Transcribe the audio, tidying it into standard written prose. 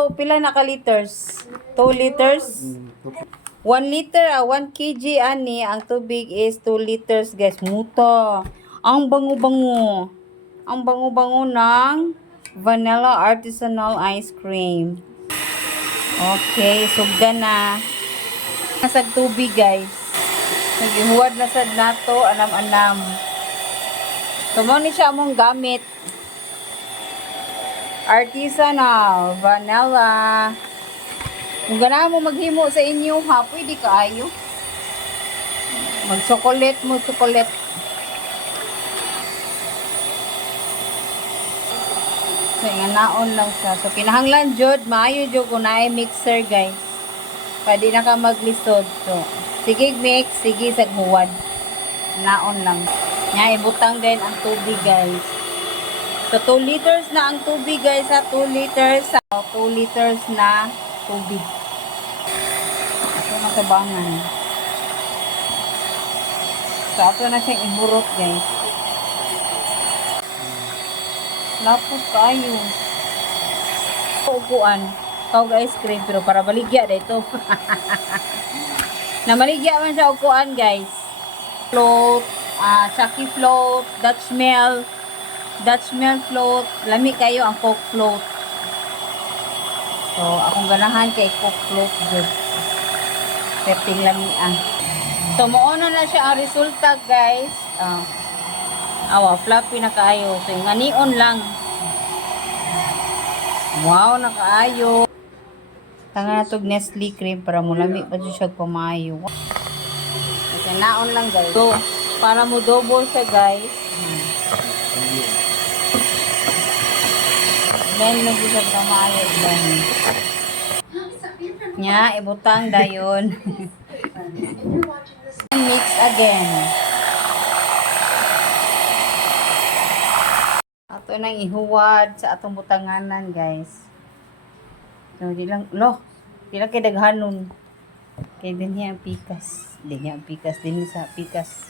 So, pila na ka liters? 2 liters? 1 liter, 1 kg ani. Ang tubig is 2 liters, guys. Muta. Ang bango-bango. Ang bango-bango ng vanilla artisanal ice cream. Okay, sugda na. Nasag tubig, guys. Nagihuwad na sad nato, anam-anam. So, mo ni siya mong gamit. Artisanal vanilla. Kung ganahan mo maghimo sa inyo, ha, pwede kaayo. Mag-chocolate mo, chocolate. So, nga naon lang siya. So, kinahanglan jud, maayo jud kung naay mixer, guys. Pwede na ka maglisod. So, sige mix, sige saghuwad. Naon lang. Nga, ibutang din ang tubig, guys. So, 2 liters na ang tubig, guys, ha. 2 liters. 2 liters na tubig. Ito na sabangan. So, ito na siyang iburot, guys. Lapos kayo. Upuan. Kawag ice cream, pero para baligya dito. Na maligya man siya upuan, guys. Float, Chucky float, Dutch Mill float. Lami kayo ang Coke float. So, akong ganahan kay Coke float, good. Pepting lamian. So, mauna na siya ang resulta, guys. Awa, fluffy na kaayo. So, nga neon lang. Wow, nakaayo. Tanga na itong Nestle cream para mulami pa dyan siya pamayo. Okay, naon lang, guys. So, para mo double siya, guys. Then, nag-isap pamayo. Then, nya, ibutang dayon. Mix again. Ato nang ihuwad sa atong butanganan, guys. So, di lang kay daghanon. Kay din niya ang pikas. Di niya ang pikas. Din sa pikas.